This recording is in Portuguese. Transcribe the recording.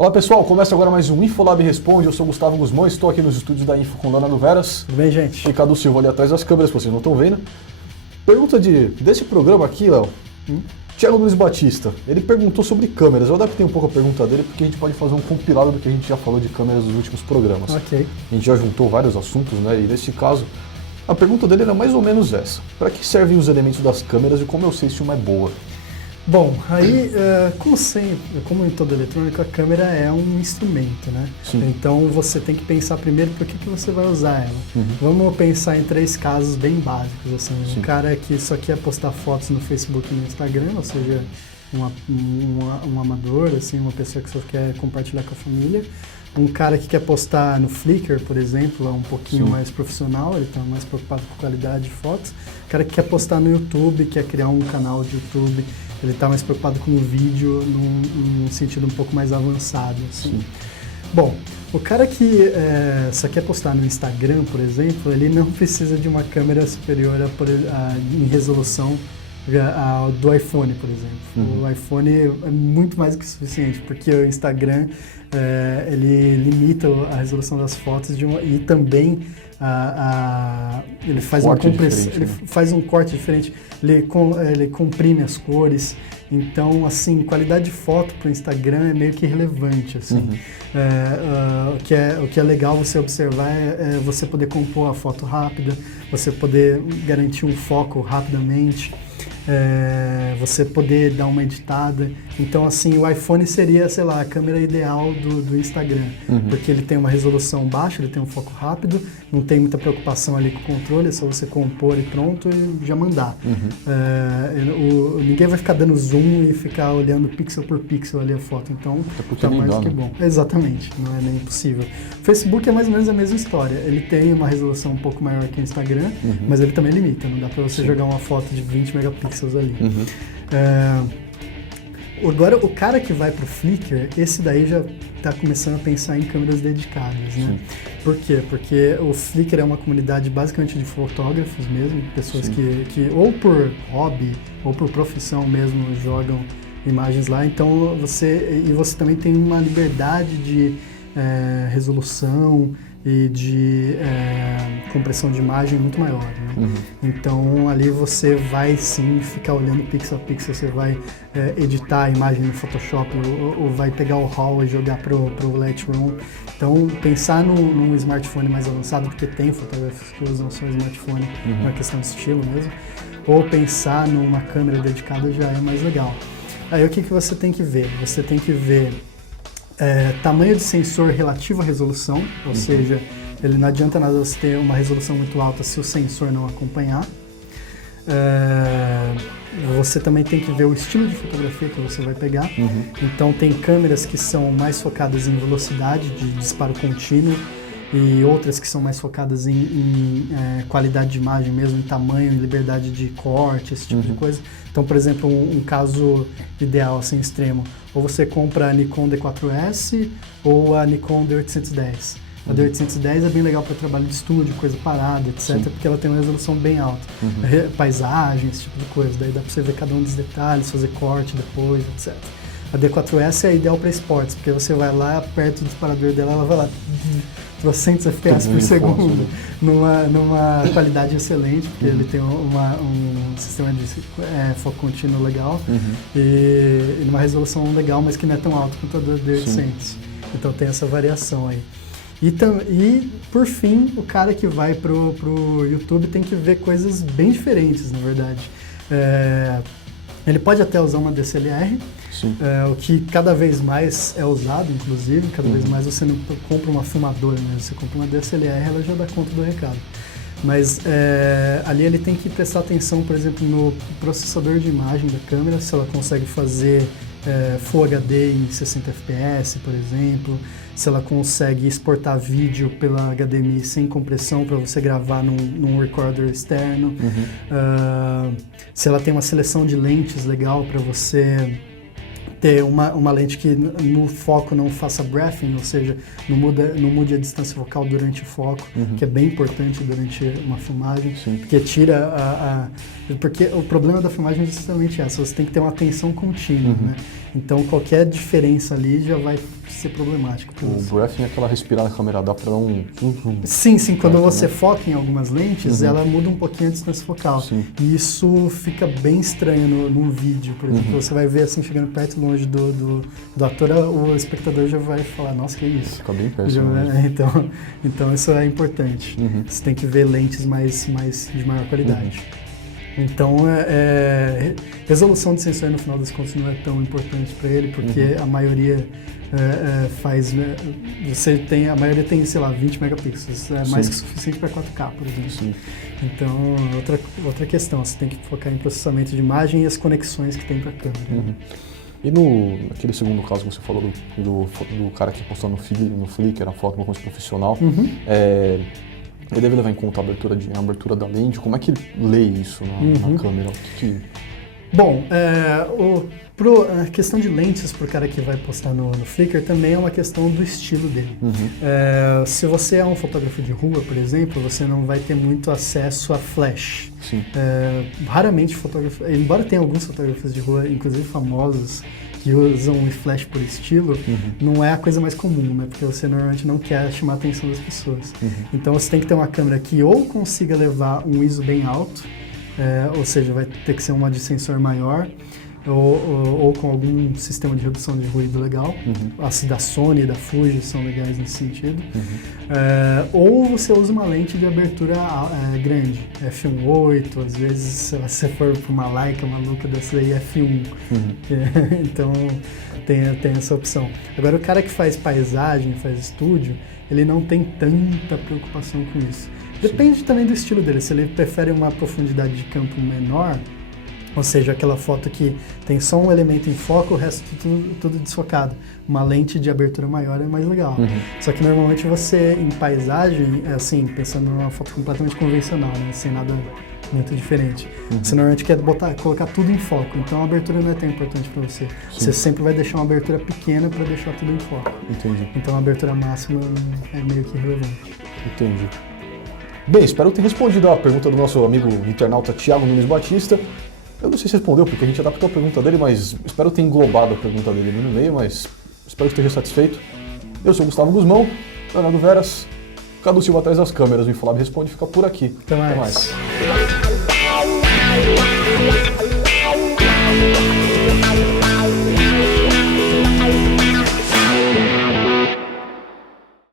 Olá pessoal, começa agora mais um InfoLab Responde. Eu sou Gustavo Guzmão, estou aqui nos estúdios da Info com Leonardo Veras. Tudo bem, gente? Ricardo Silva ali atrás das câmeras, vocês não estão vendo. Pergunta desse programa aqui, Léo. Thiago Luiz Batista, ele perguntou sobre câmeras. Eu adaptei um pouco a pergunta dele porque a gente pode fazer um compilado do que a gente já falou de câmeras nos últimos programas. Ok. A gente já juntou vários assuntos, né? E nesse caso, a pergunta dele era mais ou menos essa. Para que servem os elementos das câmeras e como eu sei se uma é boa? Bom, aí, como sempre, como em todo eletrônico, a câmera é um instrumento, né? Sim. Então você tem que pensar primeiro para que você vai usar ela. Vamos pensar em 3 casos bem básicos, assim. Sim. Um cara que só quer postar fotos no Facebook e no Instagram, ou seja, um amador, assim, uma pessoa que só quer compartilhar com a família. Um cara que quer postar no Flickr, por exemplo, é um pouquinho Sim. mais profissional, ele está mais preocupado com a qualidade de fotos. O cara que quer postar no YouTube, quer criar um canal de YouTube, ele está mais preocupado com o vídeo num sentido um pouco mais avançado, assim. Sim. Bom, o cara que só quer postar no Instagram, por exemplo, ele não precisa de uma câmera superior em resolução do iPhone, por exemplo. O iPhone é muito mais que suficiente, porque o Instagram ele limita a resolução das fotos e também ele faz uma compressão, ele faz um corte diferente, ele comprime as cores. Então, assim, qualidade de foto para o Instagram é meio que irrelevante, assim. O que é legal você observar é você poder compor a foto rápida, você poder garantir um foco rapidamente, você poder dar uma editada. Então, assim, o iPhone seria, sei lá, a câmera ideal do Instagram, porque ele tem uma resolução baixa, ele tem um foco rápido, não tem muita preocupação ali com o controle, é só você compor e pronto e já mandar. Ninguém vai ficar dando zoom e ficar olhando pixel por pixel ali a foto, então tá mais do que bom. Exatamente, não é nem possível. O Facebook é mais ou menos a mesma história, ele tem uma resolução um pouco maior que o Instagram, mas ele também limita, não dá pra você jogar uma foto de 20 megapixels ali. Agora, o cara que vai pro Flickr, esse daí já está começando a pensar em câmeras dedicadas, né? Por quê? Porque o Flickr é uma comunidade basicamente de fotógrafos mesmo, pessoas que ou por hobby ou por profissão mesmo jogam imagens lá. Então você também tem uma liberdade de resolução e de compressão de imagem muito maior, né? Então ali você vai sim ficar olhando pixel a pixel, você vai editar a imagem no Photoshop ou vai pegar o RAW e jogar pro Lightroom. Então pensar num smartphone mais avançado, porque tem fotógrafos que usam só smartphone, é uma questão de estilo mesmo, ou pensar numa câmera dedicada já é mais legal. Aí o que você tem que ver? Você tem que ver tamanho de sensor relativo à resolução, ou seja, ele não adianta nada você ter uma resolução muito alta se o sensor não acompanhar. Você também tem que ver o estilo de fotografia que você vai pegar. Então tem câmeras que são mais focadas em velocidade de disparo contínuo e outras que são mais focadas em qualidade de imagem mesmo, em tamanho, em liberdade de corte, esse tipo de coisa. Então, por exemplo, um caso ideal, assim, extremo, ou você compra a Nikon D4S ou a Nikon D810. A D810 é bem legal para trabalho de estúdio, coisa parada, etc., porque ela tem uma resolução bem alta. Paisagem, esse tipo de coisa, daí dá para você ver cada um dos detalhes, fazer corte depois, etc. A D4S é ideal para esportes, porque você vai lá, aperta o disparador dela, ela vai lá 300 FPS por segundo, numa qualidade excelente, porque ele tem um sistema de foco contínuo legal e numa resolução legal, mas que não é tão alta quanto a do D800. Então tem essa variação aí. E por fim, o cara que vai pro YouTube tem que ver coisas bem diferentes, na verdade. Ele pode até usar uma DSLR, o que cada vez mais é usado, inclusive, cada vez mais você não compra uma filmadora, né? Você compra uma DSLR, ela já dá conta do recado. Mas ali ele tem que prestar atenção, por exemplo, no processador de imagem da câmera, se ela consegue fazer Full HD em 60 FPS, por exemplo, se ela consegue exportar vídeo pela HDMI sem compressão para você gravar num recorder externo, se ela tem uma seleção de lentes legal para você ter uma lente que no foco não faça breathing, ou seja, não mude a distância focal durante o foco, que é bem importante durante uma filmagem, porque tira porque o problema da filmagem é justamente essa, você tem que ter uma atenção contínua, né? Então qualquer diferença ali já vai ser problemático. O breathing é aquela respirada na câmera, dá pra dar um... Sim, quando você foca em algumas lentes, ela muda um pouquinho a distância focal. Sim. E isso fica bem estranho num vídeo, por exemplo. Você vai ver assim, chegando perto e longe do ator, o espectador já vai falar, nossa, que é isso? Fica bem péssimo. Então isso é importante. Você tem que ver lentes de maior qualidade. Então, resolução de sensor no final das contas não é tão importante para ele, porque a maioria faz... a maioria tem, sei lá, 20 megapixels, mais que suficiente para 4K, por exemplo. Sim. Então, outra questão, você tem que focar em processamento de imagem e as conexões que tem para a câmera. E naquele segundo caso que você falou do cara que postou no Flickr a foto como profissional, ele deve levar em conta a abertura da lente. Como é que ele lê isso na câmera? Bom, a questão de lentes para o cara que vai postar no Flickr também é uma questão do estilo dele. Se você é um fotógrafo de rua, por exemplo, você não vai ter muito acesso a flash. Raramente embora tenha alguns fotógrafos de rua, inclusive famosos, que usam o flash por estilo, não é a coisa mais comum, né? Porque você normalmente não quer chamar a atenção das pessoas. Então você tem que ter uma câmera que ou consiga levar um ISO bem alto, ou seja, vai ter que ser uma de sensor maior, ou com algum sistema de redução de ruído legal. As da Sony e da Fuji são legais nesse sentido. Ou você usa uma lente de abertura grande, f1.8, às vezes se você for para uma Leica maluca dessa aí, f1. Então tem essa opção. Agora o cara que faz paisagem, faz estúdio, ele não tem tanta preocupação com isso. Depende também do estilo dele, se ele prefere uma profundidade de campo menor, ou seja, aquela foto que tem só um elemento em foco, o resto tudo desfocado. Uma lente de abertura maior é mais legal. Só que normalmente você, em paisagem, assim, pensando numa foto completamente convencional, né, sem nada muito diferente. Você normalmente quer colocar tudo em foco, então a abertura não é tão importante para você. Você sempre vai deixar uma abertura pequena para deixar tudo em foco. Entendi. Então a abertura máxima é meio que irrelevante. Entendi. Bem, espero ter respondido a pergunta do nosso amigo internauta Thiago Nunes Batista. Eu não sei se respondeu, porque a gente adaptou a pergunta dele, mas espero ter englobado a pergunta dele ali no meio, mas espero que esteja satisfeito. Eu sou o Gustavo Guzmão, Leonardo Veras, Cadu Silva atrás das câmeras, o Infolab Responde fica por aqui. Até mais.